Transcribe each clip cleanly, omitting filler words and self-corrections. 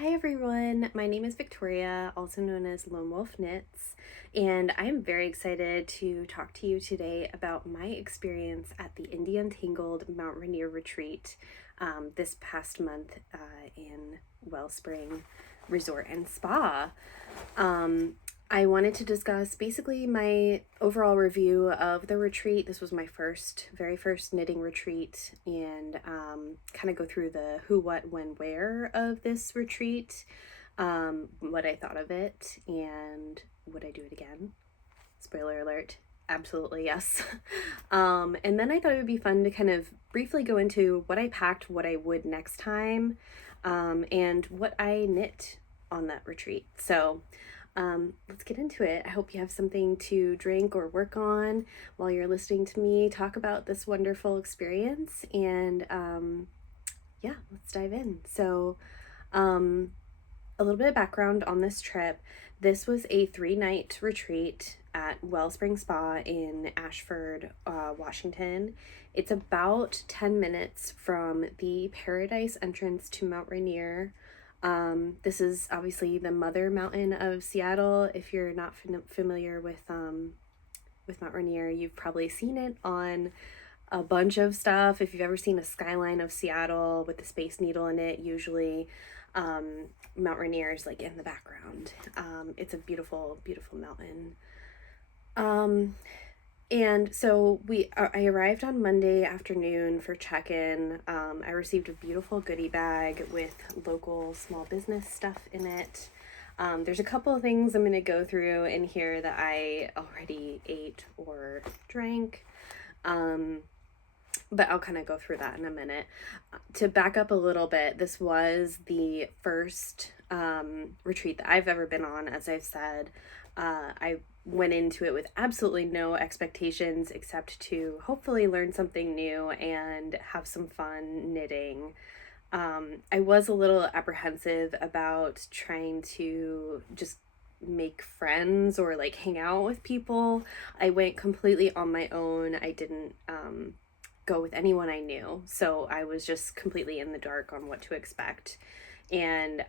Hi everyone, my name is Victoria, also known as Lone Wolf Knits, and I'm very excited to talk to you today about my experience at the IndieUntangled Mount Rainier retreat this past month in Wellspring Resort and Spa. Um, I wanted to discuss basically my overall review of the retreat. This was my very first knitting retreat, and kind of go through the who, what, when, where of this retreat, what I thought of it, and would I do it again? Spoiler alert. Absolutely, yes. And then I thought it would be fun to kind of briefly go into what I packed, what I would next time, and what I knit on that retreat. So, let's get into it. I hope you have something to drink or work on while you're listening to me talk about this wonderful experience. And yeah, let's dive in. So, um, a little bit of background on this trip. This was a 3-night retreat at Wellspring Spa in Ashford, Washington. It's about 10 minutes from the Paradise entrance to Mount Rainier. This is obviously the mother mountain of Seattle. If you're not familiar with Mount Rainier, you've probably seen it on a bunch of stuff. If you've ever seen a skyline of Seattle with the Space Needle in it, usually Mount Rainier is like in the background. It's a beautiful, beautiful mountain. And so I arrived on Monday afternoon for check-in. I received a beautiful goodie bag with local small business stuff in it. There's a couple of things I'm going to go through in here that I already ate or drank. But I'll kind of go through that in a minute. To back up a little bit, this was the first retreat that I've ever been on. As I've said, I went into it with absolutely no expectations except to hopefully learn something new and have some fun knitting. I was a little apprehensive about trying to just make friends or like hang out with people. I went completely on my own. I didn't go with anyone I knew, so I was just completely in the dark on what to expect. And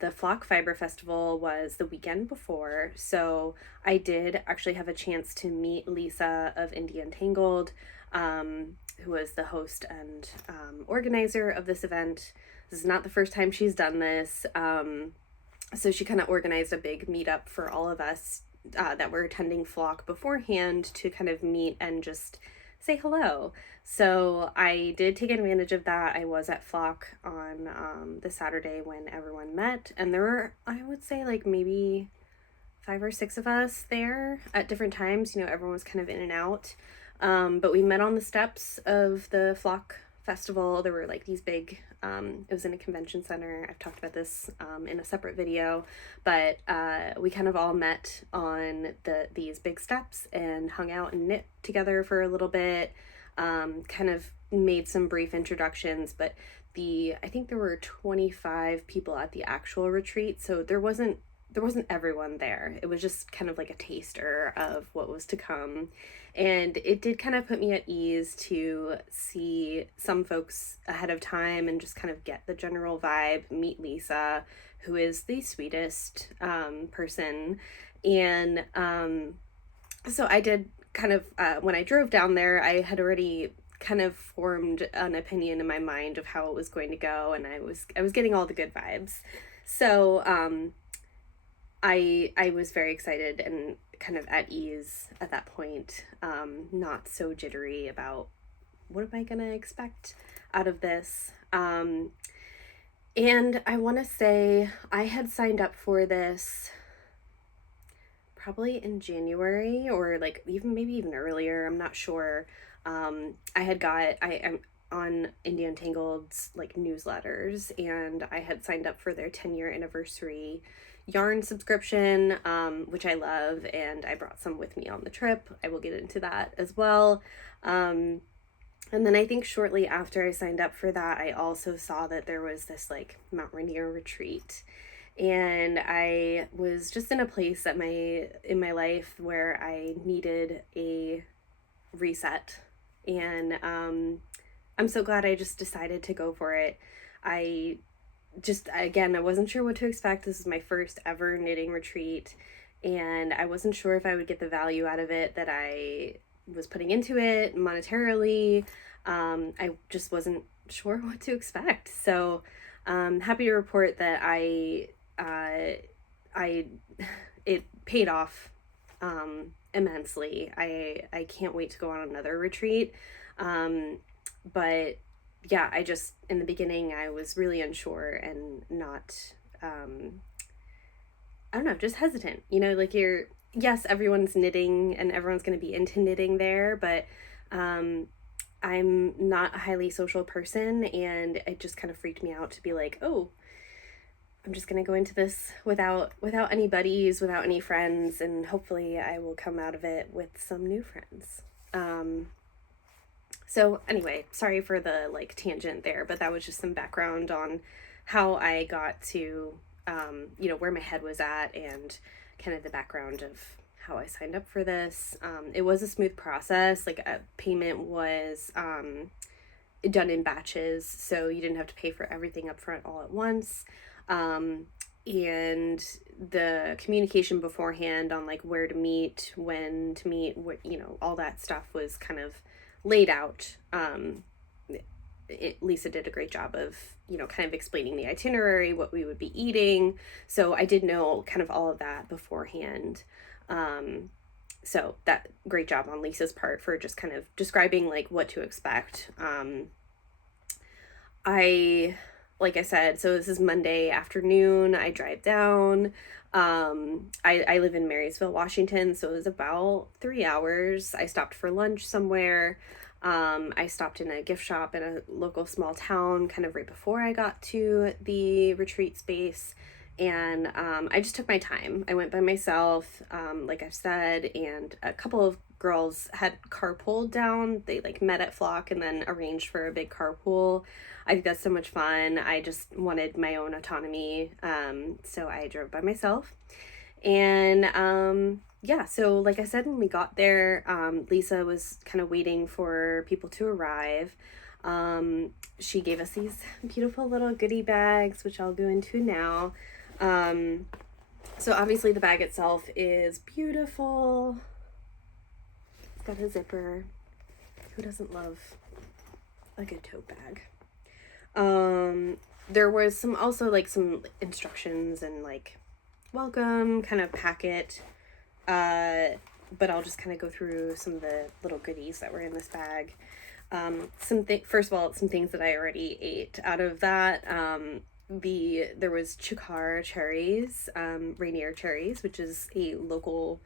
the Flock Fiber Festival was the weekend before, so I did actually have a chance to meet Lisa of IndieUntangled, who was the host and organizer of this event. This is not the first time she's done this. So she kind of organized a big meetup for all of us that were attending Flock beforehand to kind of meet and just say hello. So I did take advantage of that. I was at Flock on the Saturday when everyone met, and there were, I would say, like maybe 5 or 6 of us there at different times. Everyone was kind of in and out. But we met on the steps of the Flock Festival. There were like these big, it was in a convention center. I've talked about this in a separate video, but we kind of all met on these big steps and hung out and knit together for a little bit. Kind of made some brief introductions, but I think there were 25 people at the actual retreat, so there wasn't everyone there. It was just kind of like a taster of what was to come. And it did kind of put me at ease to see some folks ahead of time and just kind of get the general vibe, meet Lisa, who is the sweetest person. And so I did kind of, when I drove down there, I had already kind of formed an opinion in my mind of how it was going to go, and I was getting all the good vibes. So I was very excited and kind of at ease at that point, not so jittery about what am I gonna expect out of this. And I want to say I had signed up for this probably in January or like maybe even earlier. I'm not sure. I'm on IndieUntangled's like newsletters, and I had signed up for their 10-year anniversary yarn subscription, which I love, and I brought some with me on the trip. I will get into that as well. And then I think shortly after I signed up for that, I also saw that there was this like Mount Rainier retreat. And I was just in a place in my life where I needed a reset. And I'm so glad I just decided to go for it. I just, again, I wasn't sure what to expect. This is my first ever knitting retreat, and I wasn't sure if I would get the value out of it that I was putting into it monetarily. I just wasn't sure what to expect. So happy to report that I it paid off immensely. I can't wait to go on another retreat. But yeah, I just, in the beginning, I was really unsure and not, I don't know, just hesitant. Like yes, everyone's knitting and everyone's going to be into knitting there, but I'm not a highly social person, and it just kind of freaked me out to be like, oh, I'm just going to go into this without any buddies, without any friends, and hopefully I will come out of it with some new friends. So anyway, sorry for the tangent there, but that was just some background on how I got to, where my head was at, and kind of the background of how I signed up for this. It was a smooth process. Payment was done in batches, so you didn't have to pay for everything up front all at once. And the communication beforehand on where to meet, when to meet, all that stuff was kind of laid out. Lisa did a great job of, kind of explaining the itinerary, what we would be eating. So I did know kind of all of that beforehand. So that great job on Lisa's part for just kind of describing what to expect. Like I said, so this is Monday afternoon. I drive down. I live in Marysville, Washington, so it was about 3 hours. I stopped for lunch somewhere. I stopped in a gift shop in a local small town kind of right before I got to the retreat space. And I just took my time. I went by myself, like I've said, and a couple of girls had carpooled down. They met at Flock and then arranged for a big carpool. I think that's so much fun. I just wanted my own autonomy, so I drove by myself. And yeah, so like I said, when we got there, Lisa was kind of waiting for people to arrive. She gave us these beautiful little goodie bags, which I'll go into now. So obviously the bag itself is beautiful. It's got a zipper. Who doesn't love a good tote bag? There was some instructions and welcome kind of packet, but I'll just kind of go through some of the little goodies that were in this bag. First of all, some things that I already ate out of that. There was Chukar cherries, Rainier cherries, which is a local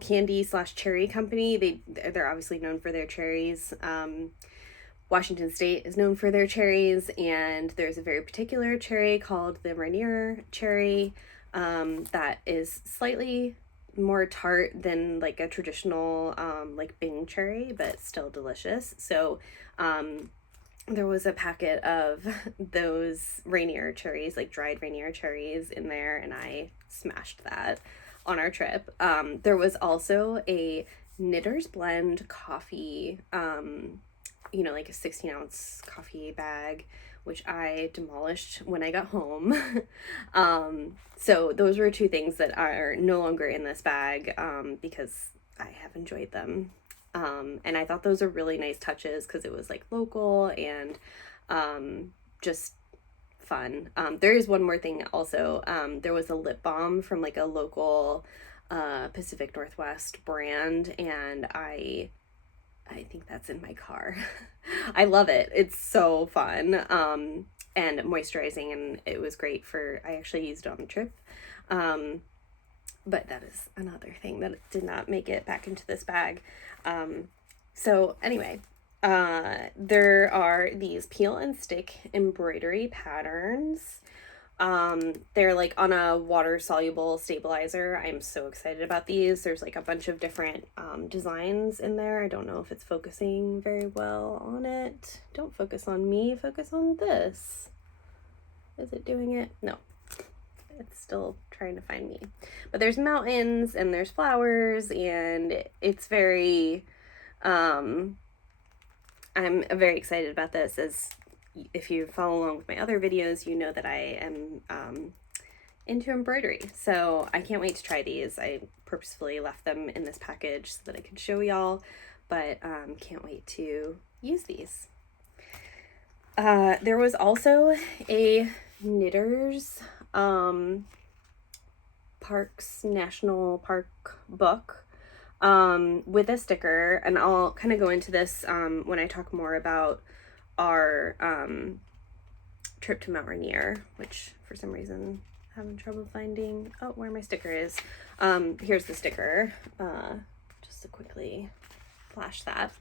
candy / cherry company. They're obviously known for their cherries. Washington State is known for their cherries, and there's a very particular cherry called the Rainier cherry that is slightly more tart than a traditional Bing cherry, but still delicious. So there was a packet of those Rainier cherries, dried Rainier cherries in there, and I smashed that on our trip. There was also a Knitter's Blend coffee, a 16-ounce coffee bag, which I demolished when I got home. So those were two things that are no longer in this bag, because I have enjoyed them. And I thought those are really nice touches because it was local and just fun. There is one more thing also. There was a lip balm from a local Pacific Northwest brand, and I think that's in my car. I love it. It's so fun and moisturizing, and it was great I actually used it on the trip. But that is another thing that did not make it back into this bag. So anyway, there are these peel and stick embroidery patterns. They're on a water soluble stabilizer. I'm so excited about these. There's a bunch of different designs in there. I don't know if it's focusing very well on it. Don't focus on me, focus on this. Is it doing it? No. It's still trying to find me. But there's mountains and there's flowers, and it's very I'm very excited about this. As if you follow along with my other videos, you know that I am into embroidery. So I can't wait to try these. I purposefully left them in this package so that I could show y'all, but can't wait to use these. There was also a Knitters Parks National Park book with a sticker, and I'll kind of go into this when I talk more about our trip to Mount Rainier, which for some reason I'm having trouble finding. Oh, where my sticker is. Here's the sticker, just to quickly flash that.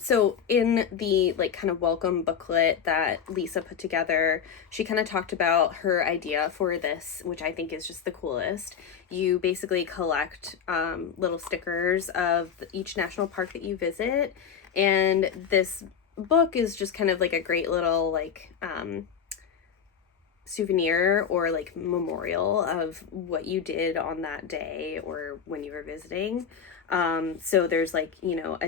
So in the like kind of welcome booklet that Lisa put together, she kind of talked about her idea for this, which I think is just the coolest. You basically collect little stickers of each national park that you visit, and this book is just kind of like a great little like souvenir or like memorial of what you did on that day or when you were visiting. So there's like, you know,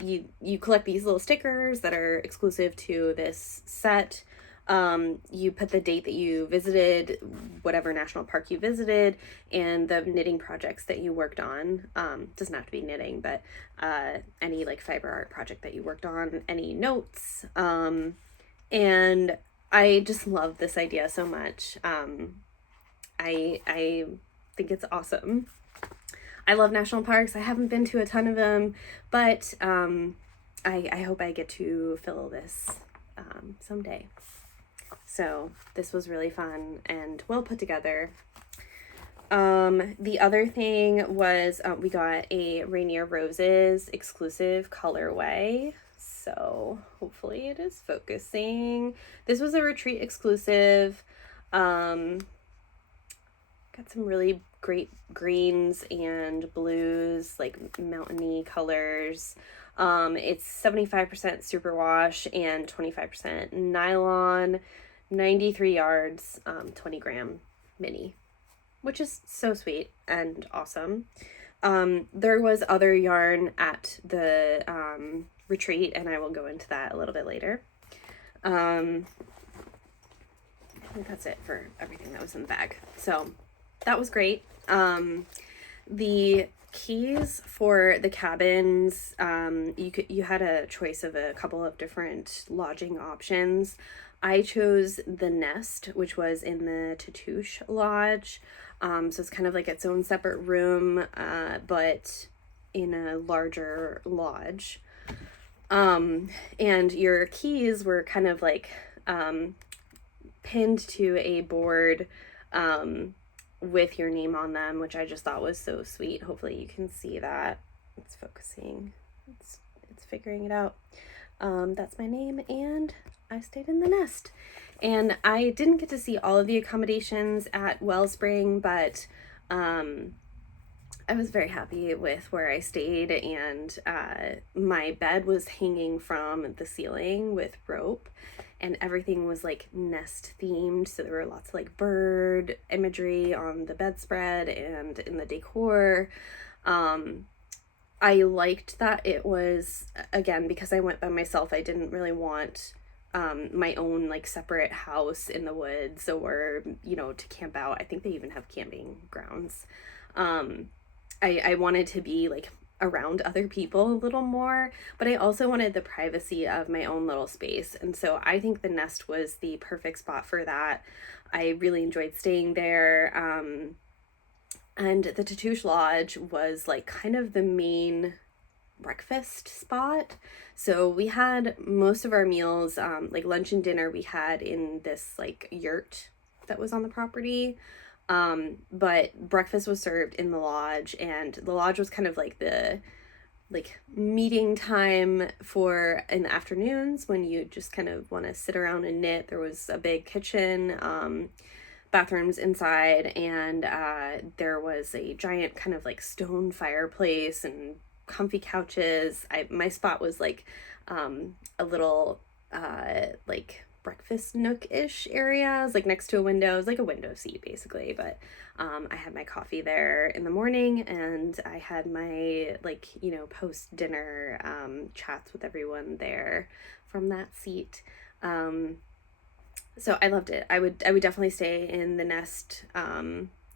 you collect these little stickers that are exclusive to this set. You put the date that you visited, whatever national park you visited, and the knitting projects that you worked on. Doesn't have to be knitting, but any like fiber art project that you worked on, any notes. And I just love this idea so much. I think it's awesome. I love national parks. I haven't been to a ton of them, but I hope I get to fill this someday. So this was really fun and well put together. The other thing was we got a Rainier Roses exclusive colorway. So hopefully it is focusing. This was a retreat exclusive. Got some really great greens and blues, like mountainy colors. It's 75% superwash and 25% nylon, 93 yards, 20 gram mini, which is so sweet and awesome. There was other yarn at the retreat, and I will go into that a little bit later. I think that's it for everything that was in the bag. So that was great. The keys for the cabins, you had a choice of a couple of different lodging options. I chose the Nest, which was in the Tatoosh Lodge. So it's kind of like its own separate room, but in a larger lodge. And your keys were kind of like pinned to a board with your name on them, which I just thought was so sweet. Hopefully you can see that. It's focusing. It's figuring it out. That's my name, and I stayed in the Nest. And I didn't get to see all of the accommodations at Wellspring, but I was very happy with where I stayed, and my bed was hanging from the ceiling with rope, and everything was like nest themed. So there were lots of like bird imagery on the bedspread and in the decor. I liked that it was, again, because I went by myself, I didn't really want my own like separate house in the woods or, you know, to camp out. I think they even have camping grounds. I wanted to be like around other people a little more, but I also wanted the privacy of my own little space. And so I think the Nest was the perfect spot for that. I really enjoyed staying there. And the Tatoosh Lodge was like kind of the main breakfast spot. So we had most of our meals, like lunch and dinner, we had in this like yurt that was on the property. But breakfast was served in the lodge, and the lodge was kind of like the meeting time for in the afternoons when you just kind of want to sit around and knit. There was a big kitchen, bathrooms inside, and there was a giant kind of like stone fireplace and comfy couches. My spot was like a little like breakfast nook-ish area. It was like next to a window. It was like a window seat basically, but I had my coffee there in the morning, and I had my like, you know, post-dinner chats with everyone there from that seat. So I loved it. I would definitely stay in the nest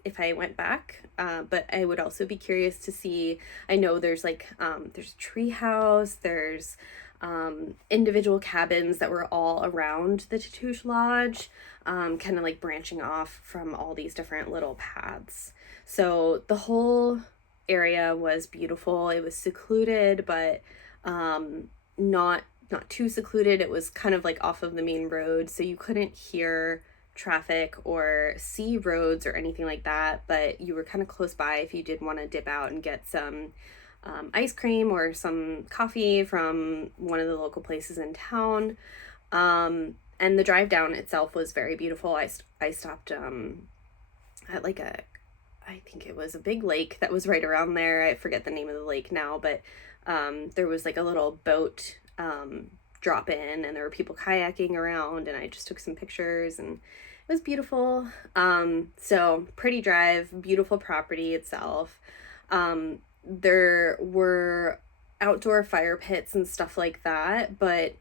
if I went back. But I would also be curious to see. I know there's like there's a tree house. There's individual cabins that were all around the Tatoosh Lodge, kind of like branching off from all these different little paths. So the whole area was beautiful. It was secluded, but not too secluded. It was kind of like off of the main road, so you couldn't hear traffic or see roads or anything like that, but you were kind of close by if you did want to dip out and get some ice cream or some coffee from one of the local places in town. And the drive down itself was very beautiful. I stopped at like I think it was a big lake that was right around there. I forget the name of the lake now, but there was like a little boat drop in, and there were people kayaking around, and I just took some pictures, and it was beautiful. So pretty drive, beautiful property itself. There were outdoor fire pits and stuff like that, but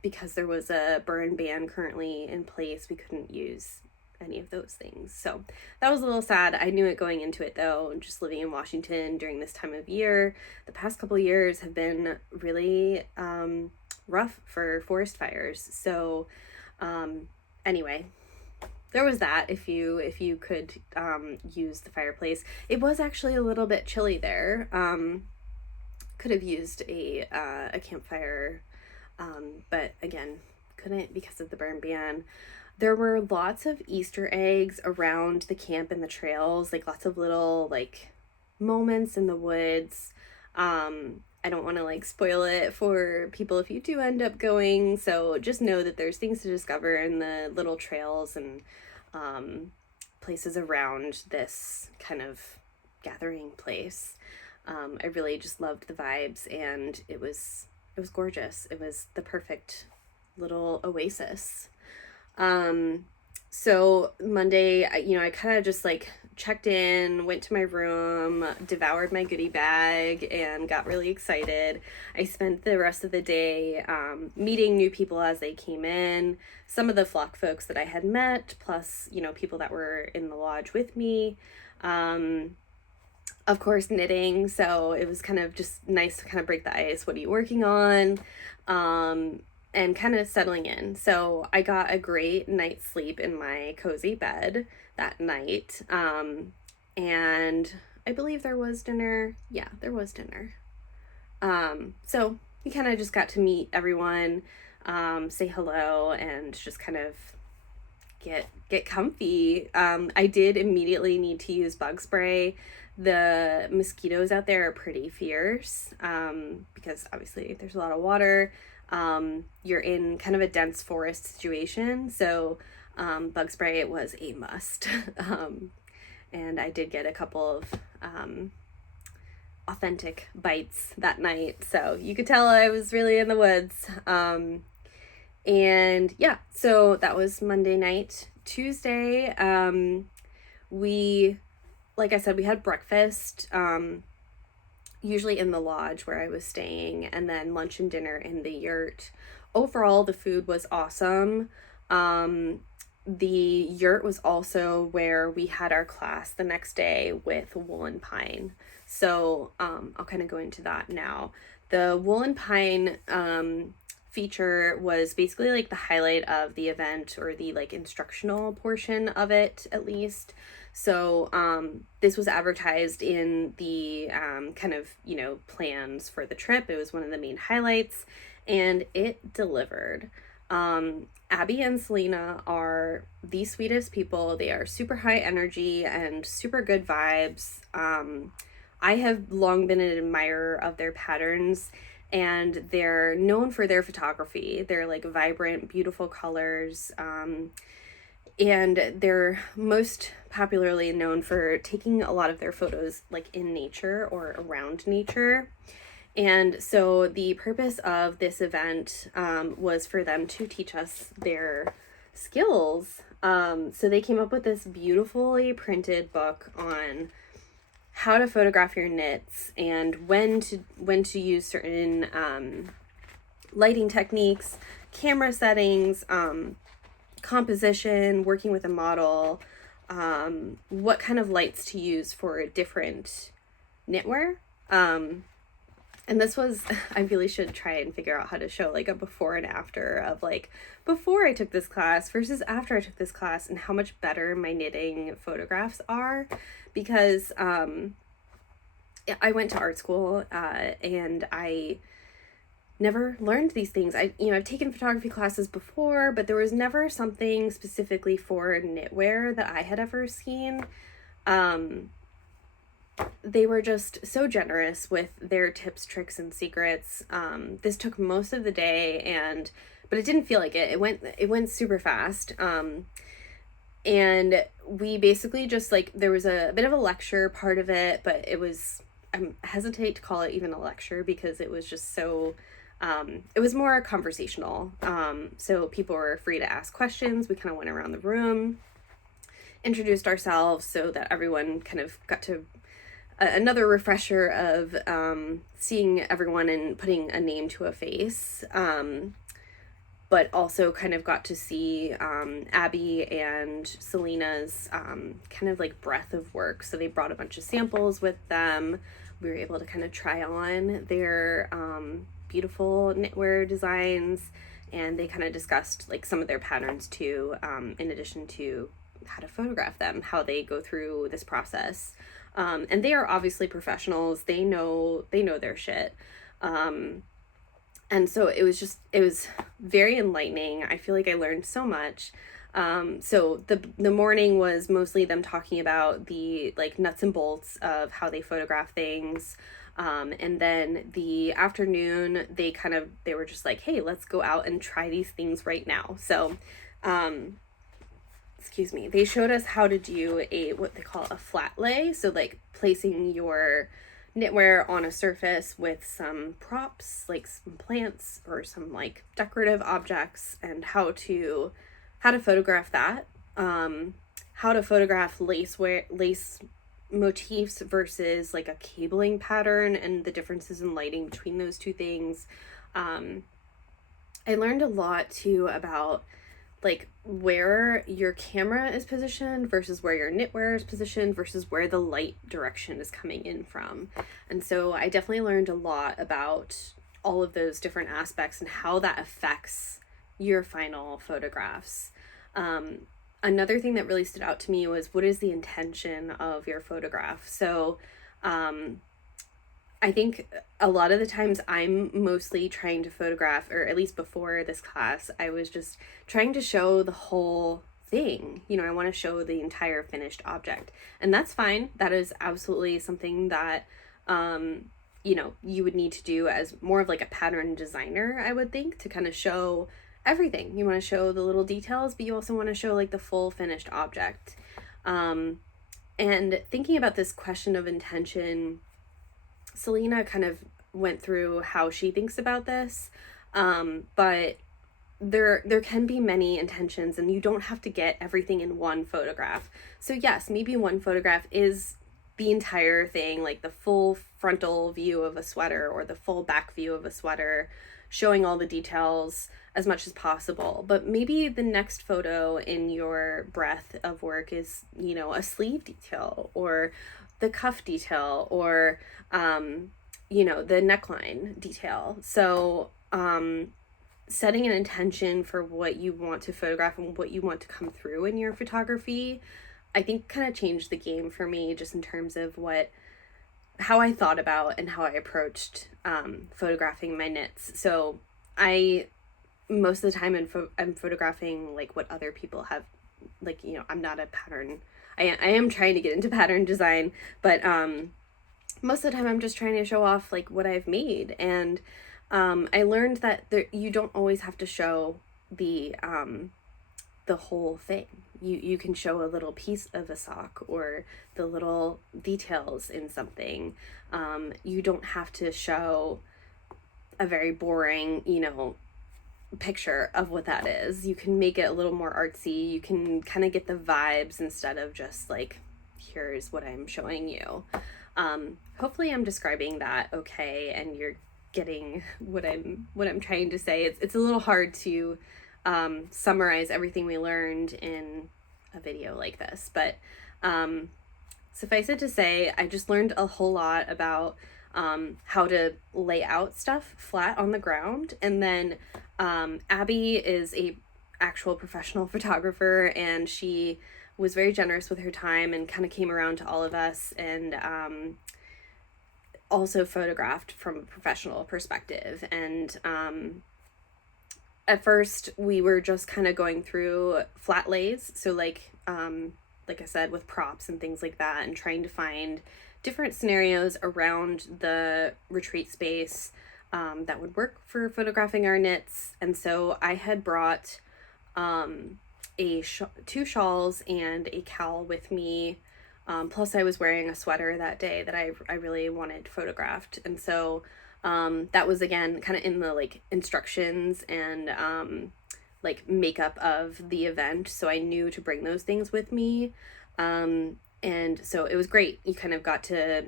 because there was a burn ban currently in place, we couldn't use any of those things. So that was a little sad. I knew it going into it though, just living in Washington during this time of year. The past couple of years have been really rough for forest fires. So anyway, there was that. If you could use the fireplace. It was actually a little bit chilly there. Could have used a campfire, but again, couldn't because of the burn ban. There were lots of Easter eggs around the camp and the trails, like lots of little like moments in the woods. I don't want to like spoil it for people if you do end up going, so just know that there's things to discover in the little trails and places around this kind of gathering place. I really just loved the vibes, and it was gorgeous. It was the perfect little oasis. So Monday, I kind of just like checked in, went to my room, devoured my goodie bag, and got really excited. I spent the rest of the day meeting new people as they came in, some of the flock folks that I had met, plus, people that were in the lodge with me. Of course, knitting, so it was kind of just nice to kind of break the ice. What are you working on? And kind of settling in. So I got a great night's sleep in my cozy bed that night. And I believe there was dinner. Yeah, there was dinner. So we kind of just got to meet everyone, say hello, and just kind of get comfy. I did immediately need to use bug spray. The mosquitoes out there are pretty fierce, because obviously there's a lot of water. You're in kind of a dense forest situation, so bug spray was a must. And I did get a couple of authentic bites that night, so you could tell I was really in the woods. And yeah, so that was Monday night. Tuesday, like I said, we had breakfast, usually in the lodge where I was staying, and then lunch and dinner in the yurt. Overall, the food was awesome. The yurt was also where we had our class the next day with woolen pine. So I'll kind of go into that now. The woolen pine feature was basically like the highlight of the event, or the like instructional portion of it at least. So this was advertised in the kind of, plans for the trip. It was one of the main highlights, and it delivered. Abby and Selena are the sweetest people. They are super high energy and super good vibes. I have long been an admirer of their patterns, and they're known for their photography. They're like vibrant, beautiful colors. And they're most popularly known for taking a lot of their photos like in nature or around nature. And so the purpose of this event was for them to teach us their skills. So they came up with this beautifully printed book on how to photograph your knits and when to use certain lighting techniques, camera settings, composition, working with a model, what kind of lights to use for different knitwear. And this was, I really should try and figure out how to show like a before and after of like before I took this class versus after I took this class, and how much better my knitting photographs are, because I went to art school and I never learned these things. I've taken photography classes before, but there was never something specifically for knitwear that I had ever seen. They were just so generous with their tips, tricks, and secrets. This took most of the day, but it didn't feel like it. It went super fast. And we basically just like, there was a bit of a lecture part of it, but I hesitate to call it even a lecture because it was just so, it was more conversational. So people were free to ask questions. We kind of went around the room, introduced ourselves so that everyone kind of got to another refresher of seeing everyone and putting a name to a face, but also kind of got to see Abby and Selena's kind of like breadth of work. So they brought a bunch of samples with them. We were able to kind of try on their beautiful knitwear designs, and they kind of discussed like some of their patterns too, in addition to how to photograph them, how they go through this process. And they are obviously professionals. They know their shit. And so it was very enlightening. I feel like I learned so much. So the morning was mostly them talking about the like nuts and bolts of how they photograph things. And then the afternoon, they were just like, hey, let's go out and try these things right now. So, excuse me, they showed us how to do what they call a flat lay. So like placing your knitwear on a surface with some props, like some plants or some like decorative objects, and how to photograph that, how to photograph lace motifs versus like a cabling pattern, and the differences in lighting between those two things. I learned a lot too about like where your camera is positioned versus where your knitwear is positioned versus where the light direction is coming in from. And so I definitely learned a lot about all of those different aspects and how that affects your final photographs. Another thing that really stood out to me was, what is the intention of your photograph? So I think a lot of the times I'm mostly trying to photograph, or at least before this class, I was just trying to show the whole thing. I want to show the entire finished object, and that's fine. That is absolutely something that, you would need to do as more of like a pattern designer, I would think, to kind of show everything. You want to show the little details, but you also want to show like the full finished object. And thinking about this question of intention, Selena kind of went through how she thinks about this, but there can be many intentions, and you don't have to get everything in one photograph. So yes, maybe one photograph is the entire thing, like the full frontal view of a sweater or the full back view of a sweater, showing all the details as much as possible. But maybe the next photo in your breadth of work is, a sleeve detail or the cuff detail or the neckline detail. So setting an intention for what you want to photograph and what you want to come through in your photography, I think kind of changed the game for me, just in terms of how I thought about and how I approached photographing my knits. So most of the time I'm photographing like what other people have, like, I'm not a pattern. I am trying to get into pattern design, but most of the time I'm just trying to show off like what I've made. And I learned that you don't always have to show the whole thing. You can show a little piece of a sock or the little details in something. You don't have to show a very boring, picture of what that is. You can make it a little more artsy. You can kind of get the vibes instead of just like, here's what I'm showing you. Hopefully I'm describing that okay, and you're getting what I'm trying to say. It's a little hard to summarize everything we learned in a video like this, but suffice it to say, I just learned a whole lot about how to lay out stuff flat on the ground. And then Abby is a actual professional photographer, and she was very generous with her time and kind of came around to all of us, and also photographed from a professional perspective. And at first we were just kind of going through flat lays, so like I said, with props and things like that, and trying to find different scenarios around the retreat space that would work for photographing our knits. And so I had brought two shawls and a cowl with me. Plus I was wearing a sweater that day that I really wanted photographed. And so that was, again, kind of in the like instructions and like makeup of the event. So I knew to bring those things with me. And so it was great. You kind of got to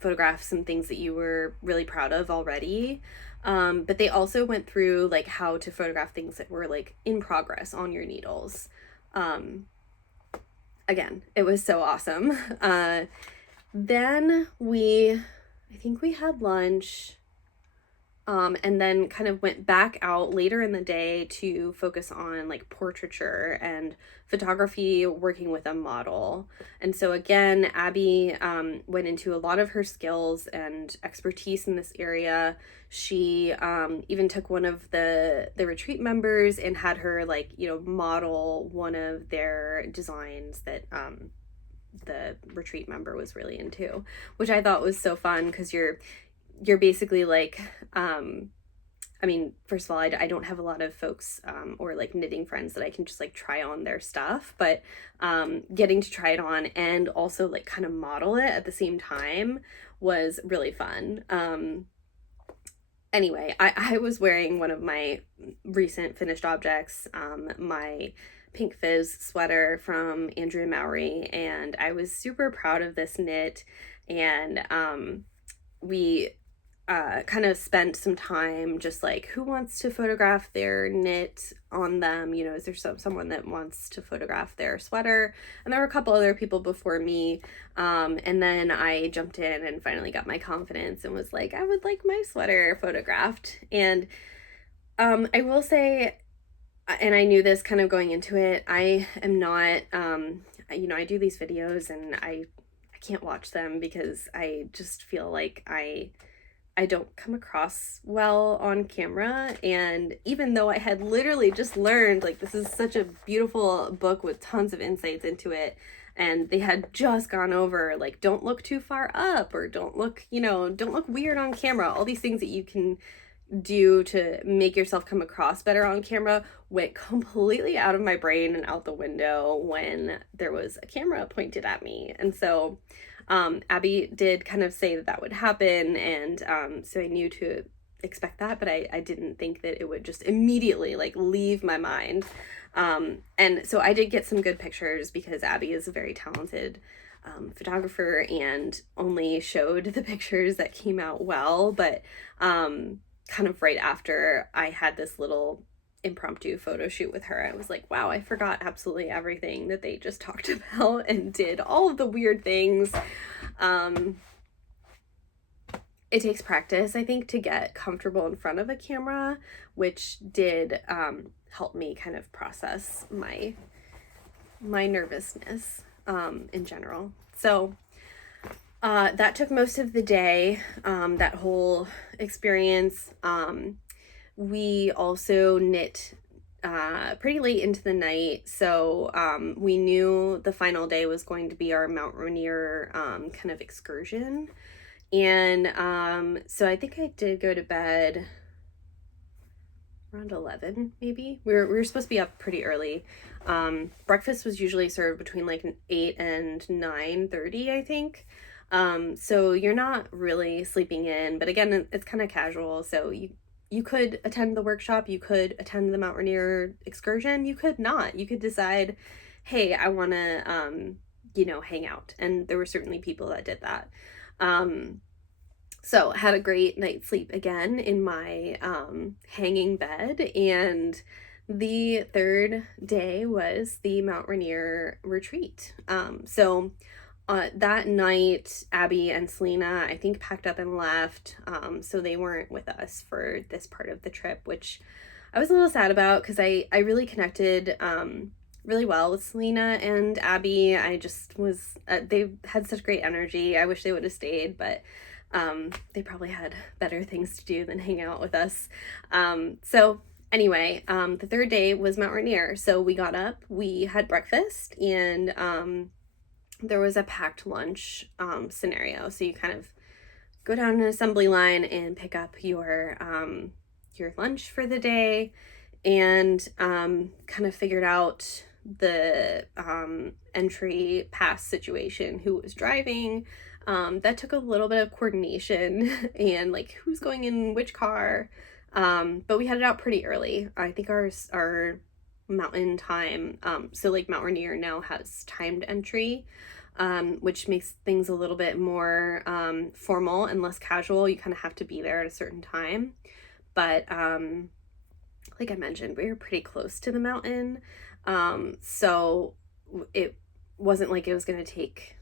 photograph some things that you were really proud of already. But they also went through like how to photograph things that were like in progress on your needles. Again, it was so awesome. Then I think we had lunch, and then kind of went back out later in the day to focus on like portraiture and photography, working with a model. And so again, Abby went into a lot of her skills and expertise in this area. She even took one of the retreat members and had her like, you know, model one of their designs that the retreat member was really into, which I thought was so fun, because you're basically like, I mean, first of all, I don't have a lot of folks or like knitting friends that I can just like try on their stuff, but getting to try it on and also like kind of model it at the same time was really fun. Anyway, I was wearing one of my recent finished objects, my Pink Fizz sweater from Andrea Mowry, and I was super proud of this knit. And we kind of spent some time just like, who wants to photograph their knit on them? You know, is there someone that wants to photograph their sweater? And there were a couple other people before me. And then I jumped in and finally got my confidence and was like, I would like my sweater photographed. And I will say, and I knew this kind of going into it, I am not, you know, I do these videos and I can't watch them because I just feel like I don't come across well on camera. And even though I had literally just learned, like, this is such a beautiful book with tons of insights into it, and they had just gone over, like, don't look too far up, or don't look, you know, don't look weird on camera, all these things that you can do to make yourself come across better on camera, went completely out of my brain and out the window when there was a camera pointed at me. And so Abby did kind of say that would happen, and so I knew to expect that, but I didn't think that it would just immediately like leave my mind. And so I did get some good pictures, because Abby is a very talented photographer and only showed the pictures that came out well. But kind of right after I had this little impromptu photo shoot with her, I was like, wow, I forgot absolutely everything that they just talked about and did all of the weird things. It takes practice, I think, to get comfortable in front of a camera, which did help me kind of process my nervousness in general. So that took most of the day, that whole experience. We also knit pretty late into the night, so we knew the final day was going to be our Mount Rainier kind of excursion. And so I think I did go to bed around 11, maybe. We were supposed to be up pretty early. Breakfast was usually served between like 8 and 9:30, I think. So you're not really sleeping in, but again, it's kind of casual, so you could attend the workshop, you could attend the Mount Rainier excursion, you could not. You could decide, hey, I want to, you know, hang out. And there were certainly people that did that. So had a great night's sleep again in my hanging bed. And the third day was the Mount Rainier retreat. That night, Abby and Selena, I think, packed up and left. So they weren't with us for this part of the trip, which I was a little sad about because I really connected really well with Selena and Abby. I just was, they had such great energy. I wish they would have stayed, but they probably had better things to do than hang out with us. Anyway, the third day was Mount Rainier. So we got up, we had breakfast, and there was a packed lunch scenario. So you kind of go down an assembly line and pick up your lunch for the day, and kind of figured out the entry pass situation, who was driving. That took a little bit of coordination and like who's going in which car. But we had it out pretty early. I think our mountain time, so like Mount Rainier now has timed entry, which makes things a little bit more formal and less casual. You kind of have to be there at a certain time. But like I mentioned, we were pretty close to the mountain. So it wasn't like it was going to take,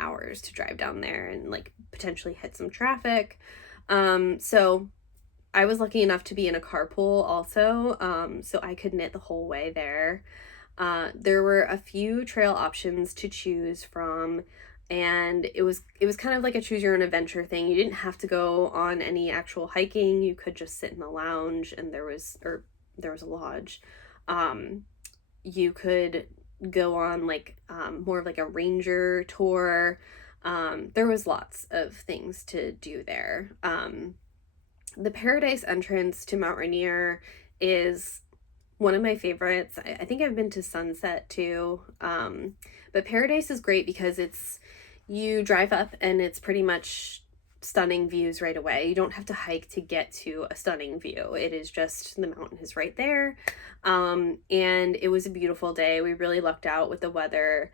hours to drive down there and like potentially hit some traffic. So I was lucky enough to be in a carpool also, so I could knit the whole way there. There were a few trail options to choose from, and it was kind of like a choose your own adventure thing. You didn't have to go on any actual hiking. You could just sit in the lounge, and there was a lodge. You could go on like more of like a ranger tour. There was lots of things to do there. The Paradise entrance to Mount Rainier is one of my favorites. I think I've been to Sunset too. But Paradise is great because you drive up and it's pretty much stunning views right away. You don't have to hike to get to a stunning view. It is just, the mountain is right there. And it was a beautiful day. We really lucked out with the weather.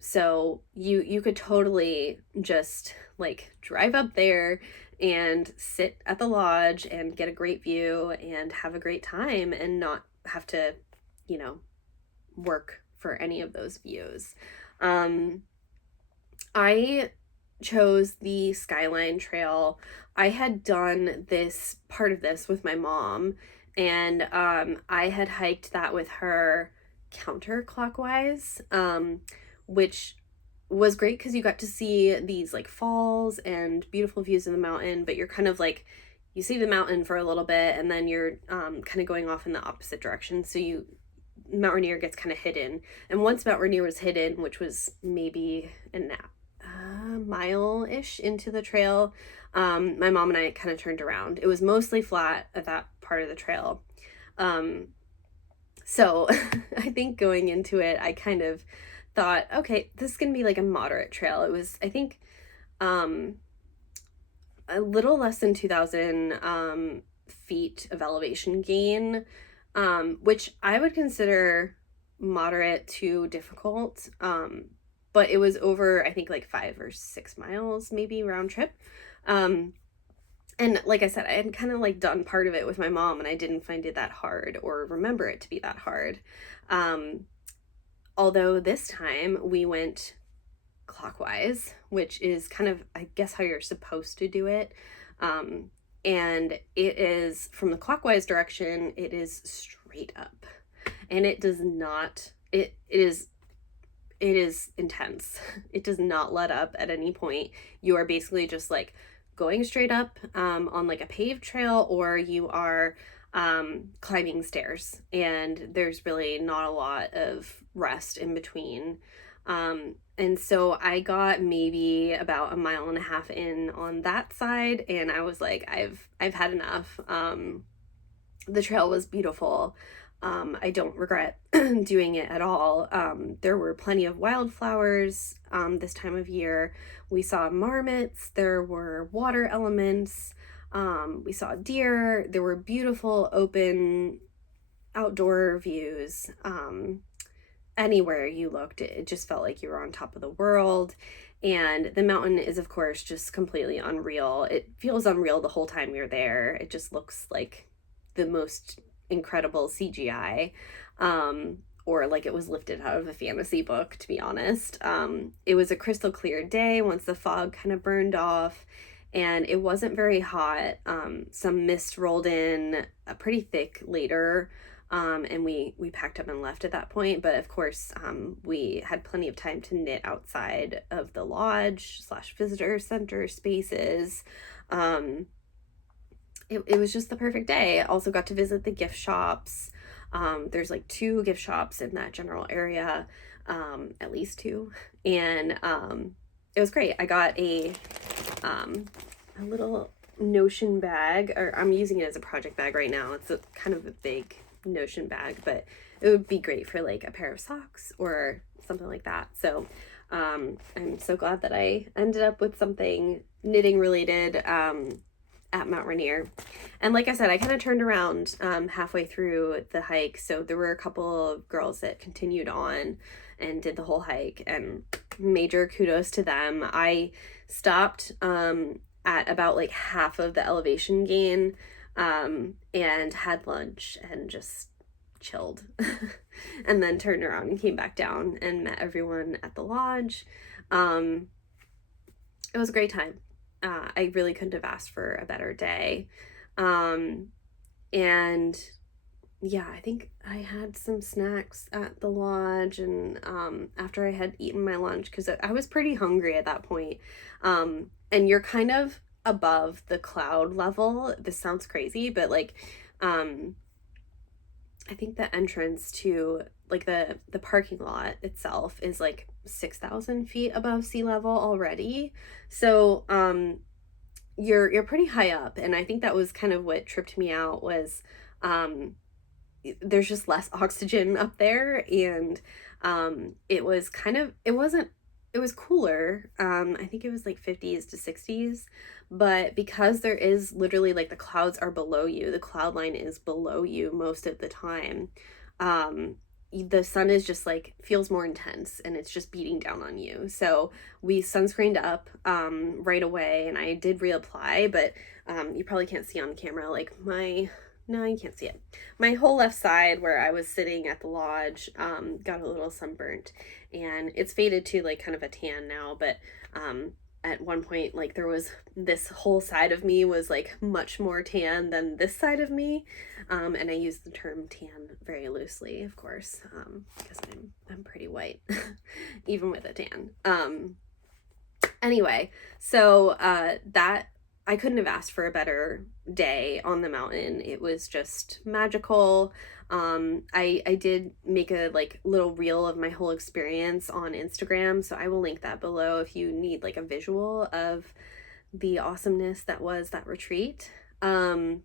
So you could totally just like drive up there and sit at the lodge and get a great view and have a great time and not have to, work for any of those views. I chose the Skyline Trail. I had done this part of this with my mom, and I had hiked that with her counterclockwise, which was great because you got to see these like falls and beautiful views of the mountain, but you're kind of like, you see the mountain for a little bit and then you're kind of going off in the opposite direction. So Mount Rainier gets kind of hidden. And once Mount Rainier was hidden, which was maybe a mile-ish into the trail, my mom and I kind of turned around. It was mostly flat at that part of the trail. So I think going into it, I kind of thought, okay, this is gonna be like a moderate trail. It was, I think, a little less than 2,000 feet of elevation gain, which I would consider moderate to difficult. But it was over, I think, like 5 or 6 miles, maybe round trip. And like I said, I had kind of like done part of it with my mom, and I didn't find it that hard or remember it to be that hard. Although this time we went clockwise, which is kind of, I guess, how you're supposed to do it. And it is, from the clockwise direction, it is straight up. And it does not, it is intense. It does not let up at any point. You are basically just like going straight up on like a paved trail, or you are climbing stairs, and there's really not a lot of rest in between. And so I got maybe about 1.5 miles in on that side, and I was like, I've had enough. The trail was beautiful. I don't regret doing it at all. There were plenty of wildflowers this time of year. We saw marmots, there were water elements, we saw deer, there were beautiful open outdoor views. anywhere you looked, it just felt like you were on top of the world. And the mountain is, of course, just completely unreal. It feels unreal the whole time you're there. It just looks like the most incredible CGI, or like it was lifted out of a fantasy book, to be honest. It was a crystal clear day once the fog kind of burned off, and it wasn't very hot. Some mist rolled in pretty thick later, and we packed up and left at that point. But of course, we had plenty of time to knit outside of the lodge slash visitor center spaces. It was just the perfect day. I also got to visit the gift shops. There's like 2 gift shops in that general area, at least 2, and it was great. I got a little Notion bag, or I'm using it as a project bag right now. It's a kind of a big Notion bag, but it would be great for like a pair of socks or something like that. So I'm so glad that I ended up with something knitting related at Mount Rainier. And like I said, I kind of turned around halfway through the hike, so there were a couple of girls that continued on and did the whole hike, and major kudos to them. I stopped at about like half of the elevation gain, and had lunch and just chilled and then turned around and came back down and met everyone at the lodge. It was a great time. I really couldn't have asked for a better day. And yeah, I think I had some snacks at the lodge, and after I had eaten my lunch, because I was pretty hungry at that point. And you're kind of above the cloud level. This sounds crazy, but like I think the entrance to like the parking lot itself is like 6,000 feet above sea level already. So you're pretty high up, and I think that was kind of what tripped me out was there's just less oxygen up there, and it was cooler. I think it was like 50s to 60s, but because there is literally like the clouds are below you, the cloud line is below you most of the time, the sun is just like feels more intense and it's just beating down on you. So we sunscreened up right away, and I did reapply, but you probably can't see on camera like no, you can't see it. My whole left side where I was sitting at the lodge got a little sunburnt, and it's faded to like kind of a tan now, but at one point like there was this whole side of me was like much more tan than this side of me, and I use the term tan very loosely, of course, because I'm pretty white even with a tan. Anyway, so that I couldn't have asked for a better day on the mountain. It was just magical. I did make a like little reel of my whole experience on Instagram, so I will link that below if you need like a visual of the awesomeness that was that retreat. But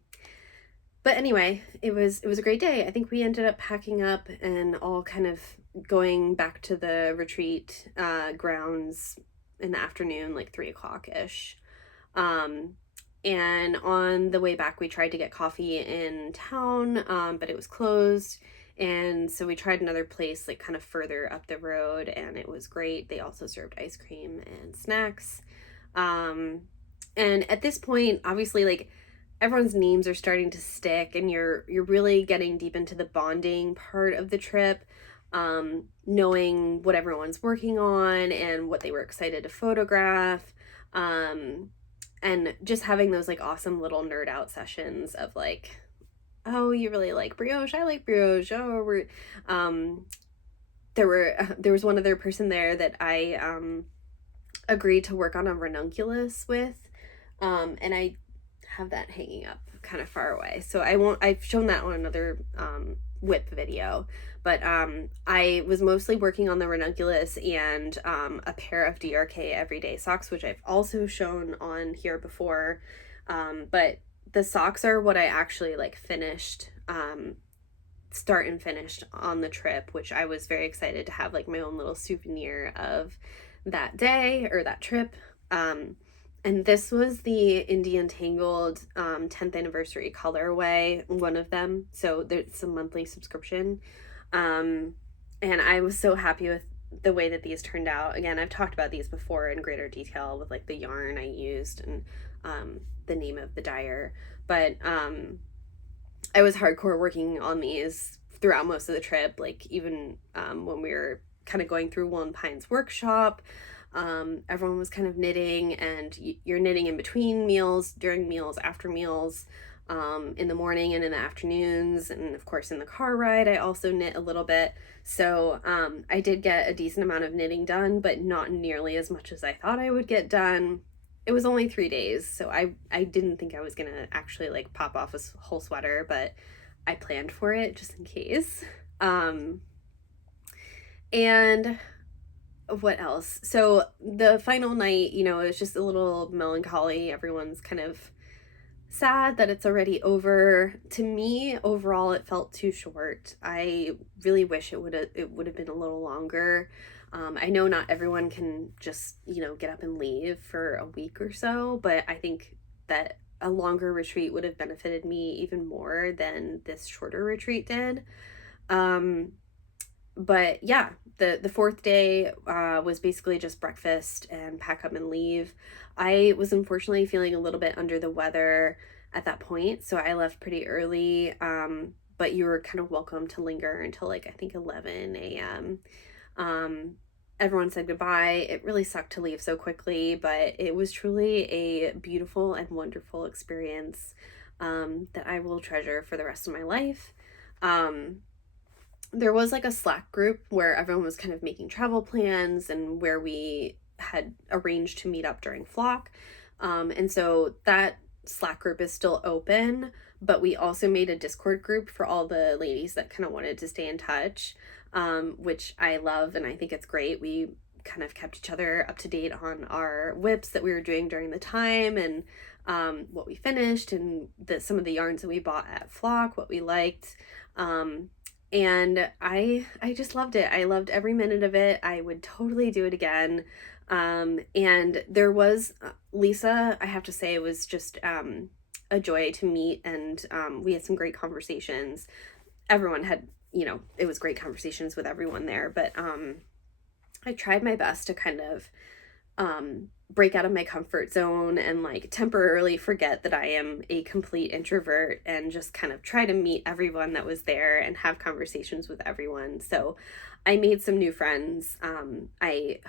anyway, it was a great day. I think we ended up packing up and all kind of going back to the retreat grounds in the afternoon, like 3 o'clock ish. And on the way back, we tried to get coffee in town, but it was closed. And so we tried another place like kind of further up the road, and it was great. They also served ice cream and snacks. And at this point, obviously, like everyone's names are starting to stick, and you're really getting deep into the bonding part of the trip. Knowing what everyone's working on and what they were excited to photograph. And just having those like awesome little nerd out sessions of like, oh, you really like brioche, I like brioche. Oh, we're there was one other person there that I agreed to work on a ranunculus with, and I have that hanging up kind of far away, so I've shown that on another whip video, but I was mostly working on the ranunculus and a pair of DRK everyday socks, which I've also shown on here before, but the socks are what I actually like finished, start and finished on the trip, which I was very excited to have like my own little souvenir of that day or that trip. And this was the IndieUntangled 10th anniversary colorway, one of them. So there's a monthly subscription. And and I was so happy with the way that these turned out. Again, I've talked about these before in greater detail with like the yarn I used and the name of the dyer, but I was hardcore working on these throughout most of the trip, like even when we were kind of going through Wool and Pine's workshop. Everyone was kind of knitting, and you're knitting in between meals, during meals, after meals, in the morning and in the afternoons, and of course in the car ride I also knit a little bit. So I did get a decent amount of knitting done, but not nearly as much as I thought I would get done. It was only 3 days, so I didn't think I was gonna actually like pop off a whole sweater, but I planned for it just in case. And what else? So the final night, you know, it was just a little melancholy. Everyone's kind of sad that it's already over. To me, overall, it felt too short. I really wish it would have been a little longer. I know not everyone can just, you know, get up and leave for a week or so, but I think that a longer retreat would have benefited me even more than this shorter retreat did. But yeah, the fourth day was basically just breakfast and pack up and leave. I was unfortunately feeling a little bit under the weather at that point, so I left pretty early. But you were kind of welcome to linger until like I think 11 a.m. Everyone said goodbye. It really sucked to leave so quickly, but it was truly a beautiful and wonderful experience that I will treasure for the rest of my life. There was like a Slack group where everyone was kind of making travel plans and where we had arranged to meet up during flock. And so that Slack group is still open, but we also made a Discord group for all the ladies that kind of wanted to stay in touch, which I love and I think it's great. We kind of kept each other up to date on our whips that we were doing during the time, and what we finished, and some of the yarns that we bought at flock, what we liked. And I just loved it. I loved every minute of it. I would totally do it again. And there was Lisa, I have to say, was just a joy to meet, and we had some great conversations. Everyone had, you know, it was great conversations with everyone there, but I tried my best to kind of break out of my comfort zone and like temporarily forget that I am a complete introvert and just kind of try to meet everyone that was there and have conversations with everyone. So I made some new friends. I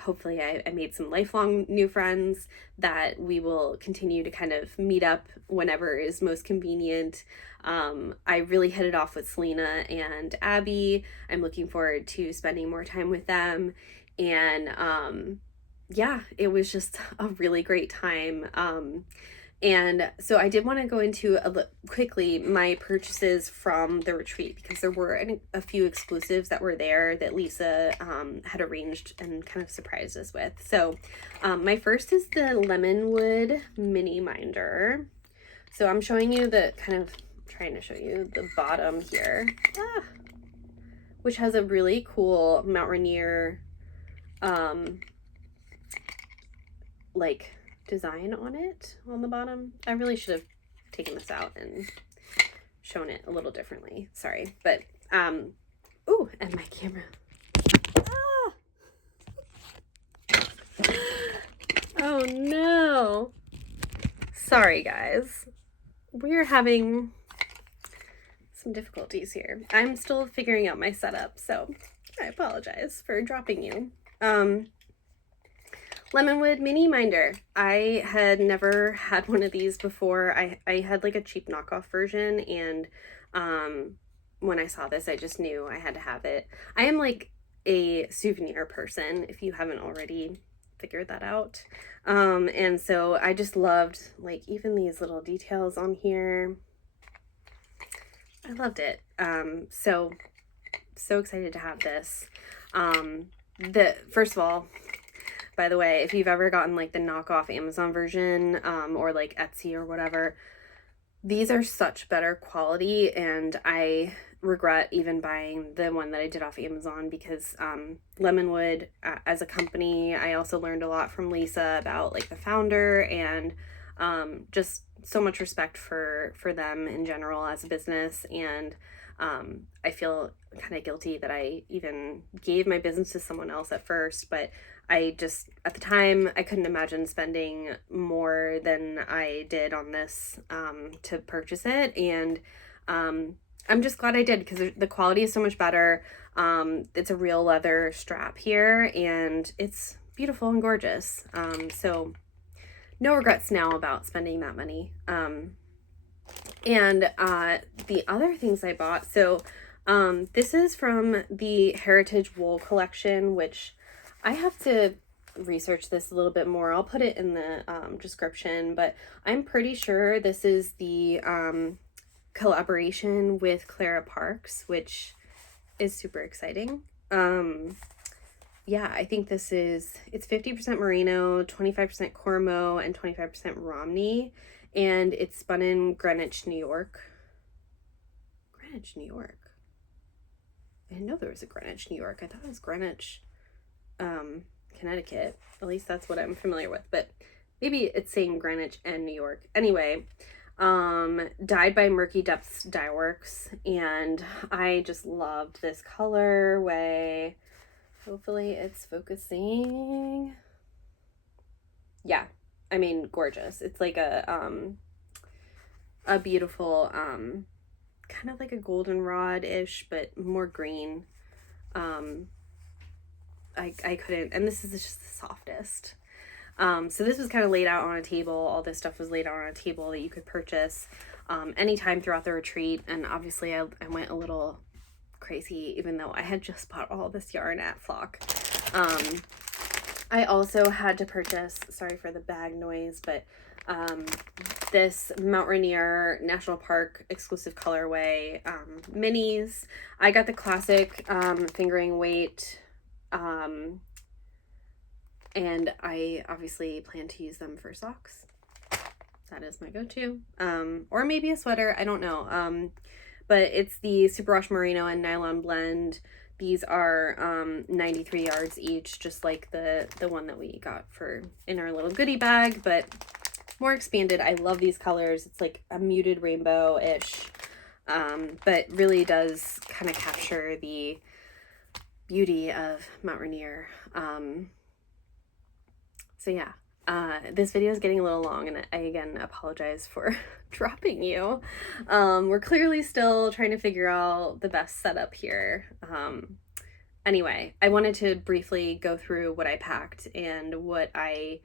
made some lifelong new friends that we will continue to kind of meet up whenever is most convenient. I really hit it off with Selena and Abby. I'm looking forward to spending more time with them. And yeah, it was just a really great time. And so I did want to go into quickly my purchases from the retreat, because there were a few exclusives that were there that Lisa had arranged and kind of surprised us with. So my first is the Lemonwood mini minder. So I'm showing you trying to show you the bottom here, which has a really cool Mount Rainier like design on it on the bottom. I really should have taken this out and shown it a little differently. Sorry, but ooh, and my camera. Oh no. Sorry guys. We're having some difficulties here. I'm still figuring out my setup, so I apologize for dropping you. Lemonwood mini minder. I had never had one of these before. I had like a cheap knockoff version, and when I saw this, I just knew I had to have it. I am like a souvenir person, if you haven't already figured that out. And so I just loved like even these little details on here. I loved it. So excited to have this. First of all, by the way, if you've ever gotten like the knockoff Amazon version, or like Etsy or whatever, these are such better quality, and I regret even buying the one that I did off Amazon, because Lemonwood as a company, I also learned a lot from Lisa about like the founder, and just so much respect for them in general as a business. And I feel kind of guilty that I even gave my business to someone else at first, but I just, at the time, I couldn't imagine spending more than I did on this to purchase it. And I'm just glad I did, because the quality is so much better. It's a real leather strap here, and it's beautiful and gorgeous. So no regrets now about spending that money. And the other things I bought, so this is from the Heritage Wool collection, which I have to research this a little bit more. I'll put it in the description, but I'm pretty sure this is the collaboration with Clara Parks, which is super exciting. Yeah, I think it's 50% merino, 25% cormo, and 25% Romney, and it's spun in Greenwich, New York. Greenwich, New York. I didn't know there was a Greenwich, New York. I thought it was Greenwich, Connecticut. At least that's what I'm familiar with, but maybe it's saying Greenwich and New York. Anyway, dyed by Murky Depths Dye Works, and I just loved this colorway. Hopefully it's focusing. Yeah, I mean, gorgeous. It's like a beautiful, kind of like a goldenrod-ish, but more green. I couldn't, and this is just the softest. So this was kind of laid out on a table. All this stuff was laid out on a table that you could purchase anytime throughout the retreat. And obviously I went a little crazy, even though I had just bought all this yarn at Flock. I also had to purchase, sorry for the bag noise, but this Mount Rainier National Park exclusive colorway minis. I got the classic fingering weight, and I obviously plan to use them for socks. That is my go-to. Or maybe a sweater, I don't know. But it's the Superwash Merino and Nylon blend. These are 93 yards each, just like the one that we got in our little goodie bag, but more expanded. I love these colors. It's like a muted rainbow-ish, but really does kind of capture the beauty of Mount Rainier. So yeah, this video is getting a little long, and I again apologize for dropping you. We're clearly still trying to figure out the best setup here. Anyway, I wanted to briefly go through what I packed and what I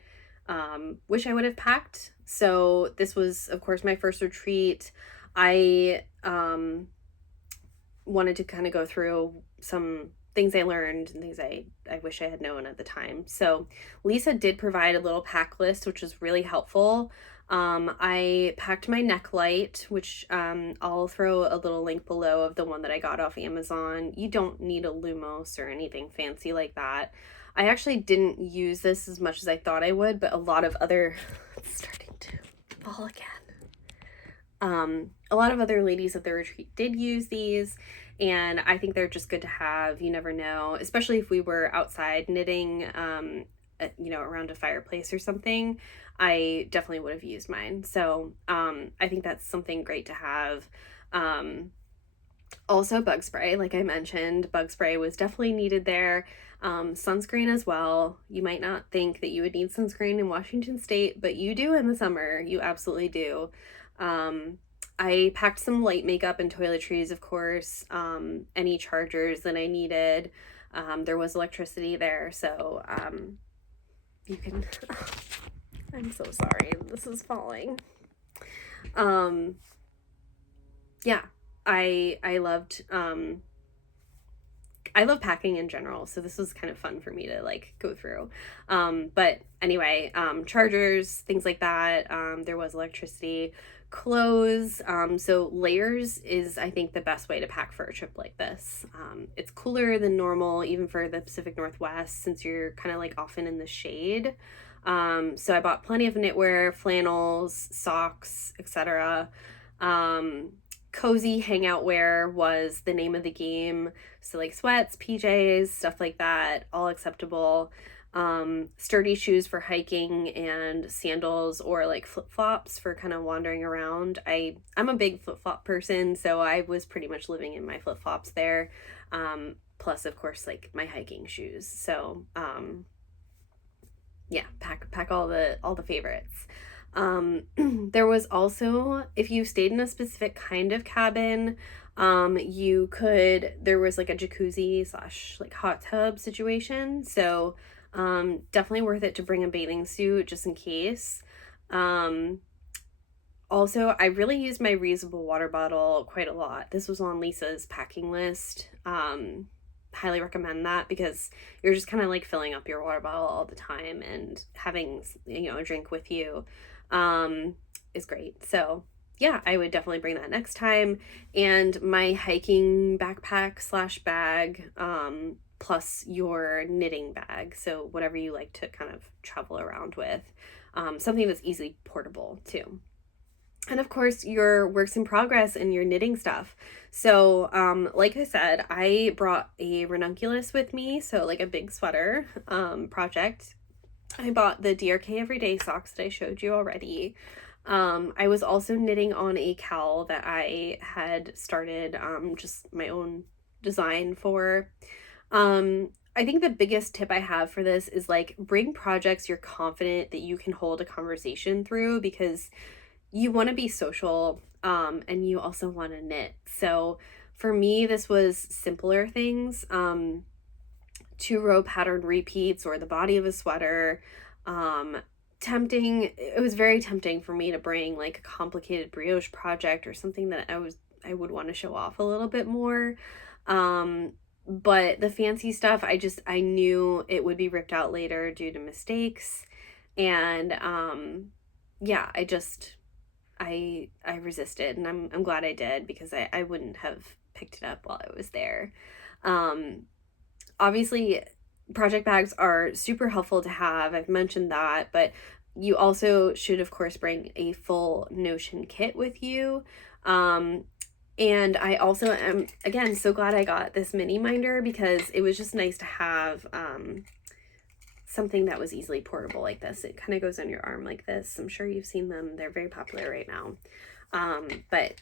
wish I would have packed. So this was, of course, my first retreat. I wanted to kind of go through some things I learned and things I wish I had known at the time. So Lisa did provide a little pack list, which was really helpful. I packed my neck light, which I'll throw a little link below of the one that I got off Amazon. You don't need a Lumos or anything fancy like that. I actually didn't use this as much as I thought I would, but a lot of other it's starting to fall again. A lot of other ladies at the retreat did use these, and I think they're just good to have. You never know, especially if we were outside knitting, around a fireplace or something. I definitely would have used mine. So I think that's something great to have. Also bug spray, like I mentioned, bug spray was definitely needed there. Sunscreen as well. You might not think that you would need sunscreen in Washington State, but you do in the summer. You absolutely do. I packed some light makeup and toiletries, of course, any chargers that I needed. There was electricity there, so you can... I'm so sorry, this is falling. Yeah, I loved I love packing in general, so this was kind of fun for me to like go through. But anyway, chargers, things like that. There was electricity, clothes. So layers is, I think, the best way to pack for a trip like this. It's cooler than normal, even for the Pacific Northwest, since you're kind of like often in the shade. So I bought plenty of knitwear, flannels, socks, etc. Cozy hangout wear was the name of the game. So like sweats, PJs, stuff like that, all acceptable. sturdy shoes for hiking, and sandals or like flip-flops for kind of wandering around. I'm a big flip-flop person, so I was pretty much living in my flip-flops there. Plus of course like my hiking shoes. So yeah, pack all the favorites. There was also, if you stayed in a specific kind of cabin, there was like a jacuzzi slash like hot tub situation. So, definitely worth it to bring a bathing suit just in case. Um, Also, I really used my reusable water bottle quite a lot. This was on Lisa's packing list. Highly recommend that because you're just kind of like filling up your water bottle all the time, and having, a drink with you is great. So, yeah, I would definitely bring that next time. And my hiking backpack slash bag, plus your knitting bag. So, whatever you like to kind of travel around with. Something that's easily portable too. And of course, your works in progress and your knitting stuff. So, like I said, I brought a ranunculus with me, so like a big sweater project. I bought the DRK Everyday socks that I showed you already. I was also knitting on a cowl that I had started, just my own design for. I think the biggest tip I have for this is like bring projects you're confident that you can hold a conversation through, because you want to be social, and you also want to knit. So for me, this was simpler things, 2-row pattern repeats or the body of a sweater. It was very tempting for me to bring like a complicated brioche project or something that I would want to show off a little bit more. But the fancy stuff, I knew it would be ripped out later due to mistakes. And yeah, I resisted, and I'm glad I did, because I wouldn't have picked it up while I was there. Obviously, project bags are super helpful to have. I've mentioned that, but you also should, of course, bring a full Notion kit with you. And I also am, again, so glad I got this mini minder, because it was just nice to have something that was easily portable like this. It kind of goes on your arm like this. I'm sure you've seen them. They're very popular right now. But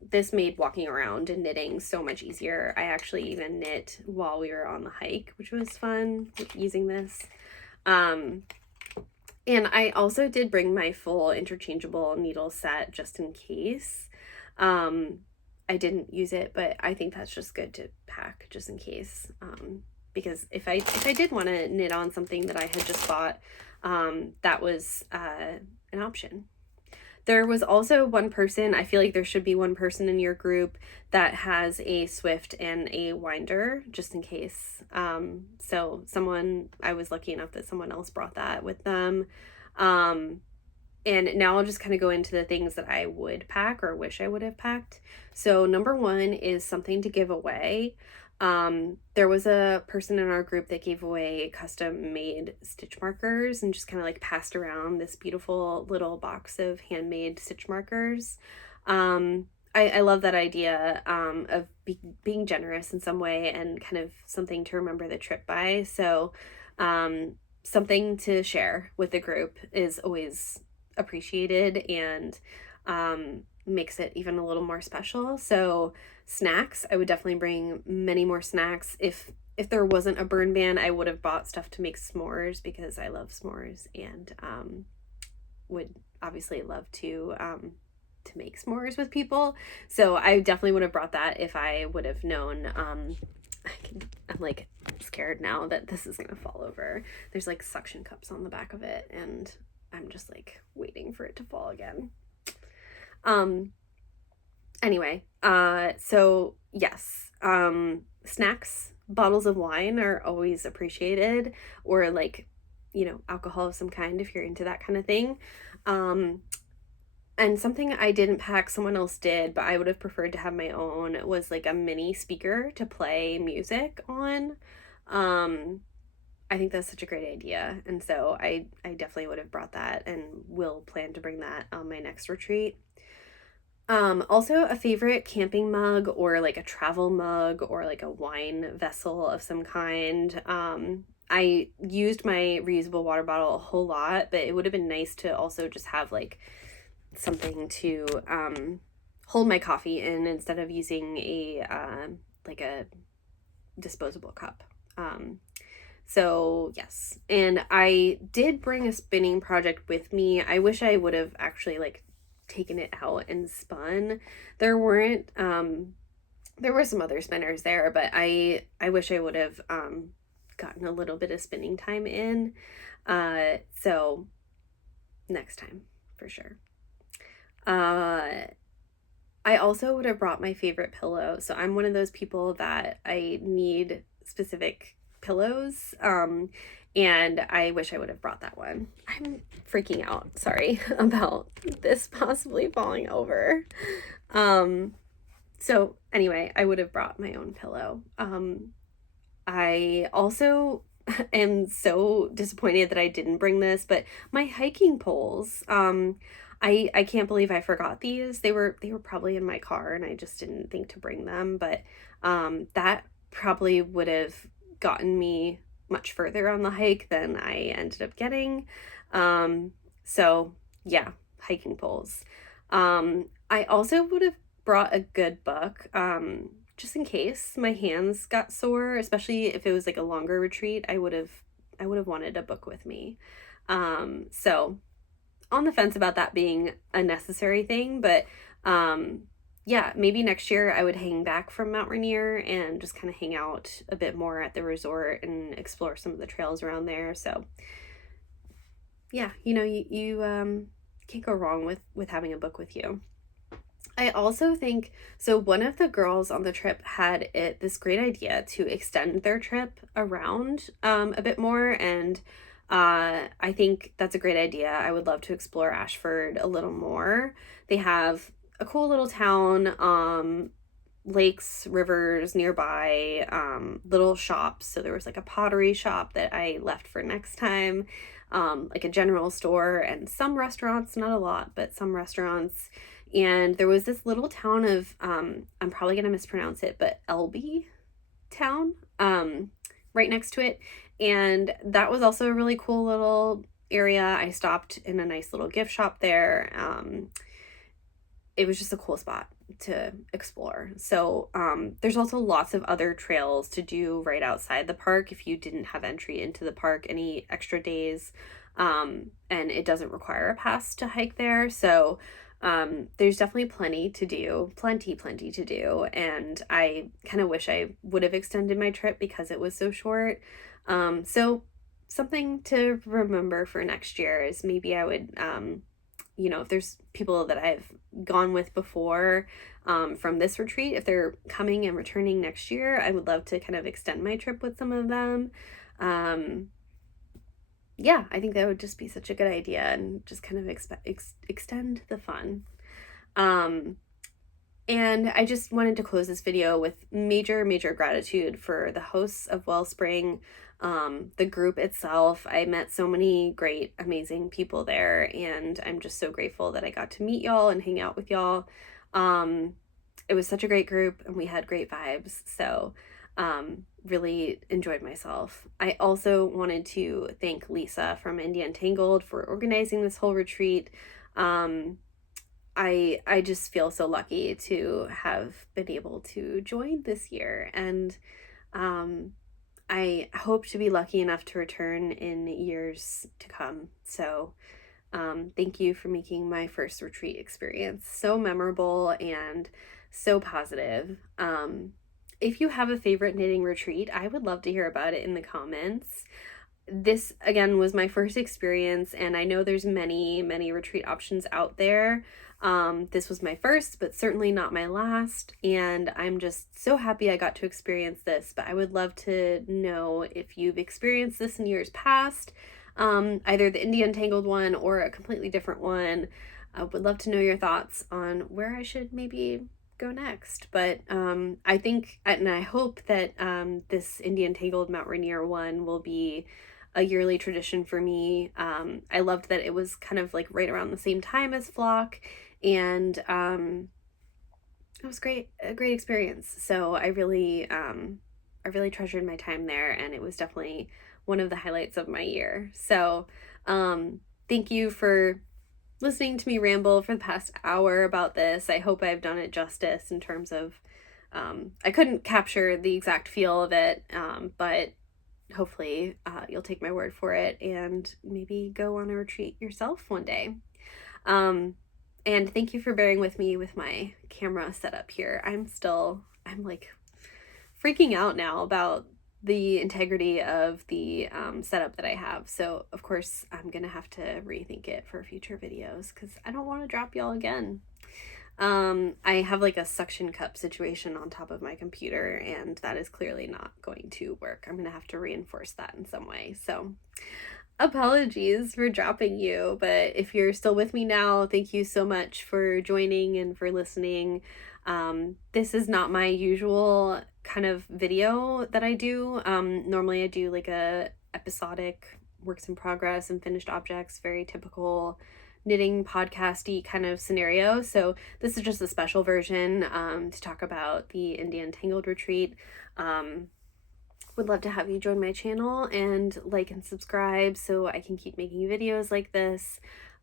this made walking around and knitting so much easier. I actually even knit while we were on the hike, which was fun using this. And I also did bring my full interchangeable needle set just in case. I didn't use it, but I think that's just good to pack just in case. Because if I did want to knit on something that I had just bought, that was an option. There was also one person, I feel like there should be one person in your group that has a Swift and a winder, just in case. So I was lucky enough that someone else brought that with them. And now I'll just kind of go into the things that I would pack or wish I would have packed. So number one is something to give away. There was a person in our group that gave away custom made stitch markers and just kind of like passed around this beautiful little box of handmade stitch markers. I love that idea of being generous in some way and kind of something to remember the trip by. So something to share with the group is always appreciated, and makes it even a little more special. So snacks, I would definitely bring many more snacks. If there wasn't a burn ban, I would have bought stuff to make s'mores, because I love s'mores, and would obviously love to make s'mores with people. So I definitely would have brought that if I would have known. I'm like scared now that this is gonna fall over. There's like suction cups on the back of it, and I'm just like waiting for it to fall again. Anyway, so yes, snacks, bottles of wine are always appreciated, or like, alcohol of some kind if you're into that kind of thing. And something I didn't pack, someone else did, but I would have preferred to have my own, was like a mini speaker to play music on. I think that's such a great idea. And so I definitely would have brought that, and will plan to bring that on my next retreat. Also a favorite camping mug, or like a travel mug, or like a wine vessel of some kind. I used my reusable water bottle a whole lot, but it would have been nice to also just have like something to hold my coffee in instead of using a like a disposable cup. So yes, and I did bring a spinning project with me. I wish I would have actually like taken it out and spun. There weren't there were some other spinners there, but I wish I would have gotten a little bit of spinning time in. So next time for sure. I also would have brought my favorite pillow. So I'm one of those people that I need specific pillows. And I wish I would have brought that one. I'm freaking out, sorry, about this possibly falling over. So anyway, I would have brought my own pillow. I also am so disappointed that I didn't bring this, but my hiking poles, I can't believe I forgot these. They were probably in my car and I just didn't think to bring them, but that probably would have gotten me much further on the hike than I ended up getting. So yeah, hiking poles. I also would have brought a good book, just in case my hands got sore, especially if it was like a longer retreat. I would have wanted a book with me. So on the fence about that being a necessary thing, but yeah, maybe next year I would hang back from Mount Rainier and just kind of hang out a bit more at the resort and explore some of the trails around there. So yeah, you can't go wrong with having a book with you. I also think so. One of the girls on the trip had this great idea to extend their trip around a bit more, and I think that's a great idea. I would love to explore Ashford a little more. They have a cool little town, lakes, rivers nearby, little shops. So there was like a pottery shop that I left for next time, like a general store, and some restaurants, not a lot, but some restaurants. And there was this little town of, I'm probably going to mispronounce it, but Elby town, right next to it. And that was also a really cool little area. I stopped in a nice little gift shop there. It was just a cool spot to explore. So there's also lots of other trails to do right outside the park if you didn't have entry into the park any extra days. And it doesn't require a pass to hike there. So there's definitely plenty to do, plenty to do. And I kind of wish I would have extended my trip because it was so short. So something to remember for next year is maybe I would, if there's people that I've gone with before, from this retreat, if they're coming and returning next year, I would love to kind of extend my trip with some of them. Yeah, I think that would just be such a good idea and just kind of extend the fun. And I just wanted to close this video with major gratitude for the hosts of Wellspring, the group itself. I met so many great, amazing people there, and I'm just so grateful that I got to meet y'all and hang out with y'all. It was such a great group and we had great vibes. So really enjoyed myself. I also wanted to thank Lisa from IndieUntangled for organizing this whole retreat. I just feel so lucky to have been able to join this year, and I hope to be lucky enough to return in years to come. So thank you for making my first retreat experience so memorable and so positive. If you have a favorite knitting retreat, I would love to hear about it in the comments. This, again, was my first experience, and I know there's many retreat options out there. This was my first, but certainly not my last, and I'm just so happy I got to experience this. But I would love to know if you've experienced this in years past, either the IndieUntangled one or a completely different one. I would love to know your thoughts on where I should maybe go next. But I think, and I hope that this IndieUntangled Mount Rainier one will be a yearly tradition for me. I loved that it was kind of like right around the same time as Flock, and it was a great experience. So I really treasured my time there, and it was definitely one of the highlights of my year. So thank you for listening to me ramble for the past hour about this. I hope I've done it justice in terms of I couldn't capture the exact feel of it, but hopefully you'll take my word for it and maybe go on a retreat yourself one day. And thank you for bearing with me with my camera setup here. I'm like freaking out now about the integrity of the setup that I have. So of course I'm gonna have to rethink it for future videos because I don't want to drop y'all again. I have like a suction cup situation on top of my computer, and that is clearly not going to work. I'm gonna have to reinforce that in some way. So apologies for dropping you, but if you're still with me now, thank you so much for joining and for listening. This is not my usual kind of video that I do. Normally I do like a episodic works in progress and finished objects, very typical knitting podcasty kind of scenario. So this is just a special version to talk about the IndieUntangled retreat. Would love to have you join my channel and like and subscribe so I can keep making videos like this.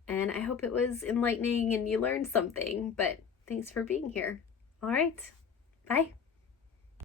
And I hope it was enlightening and you learned something, but thanks for being here. All right, bye.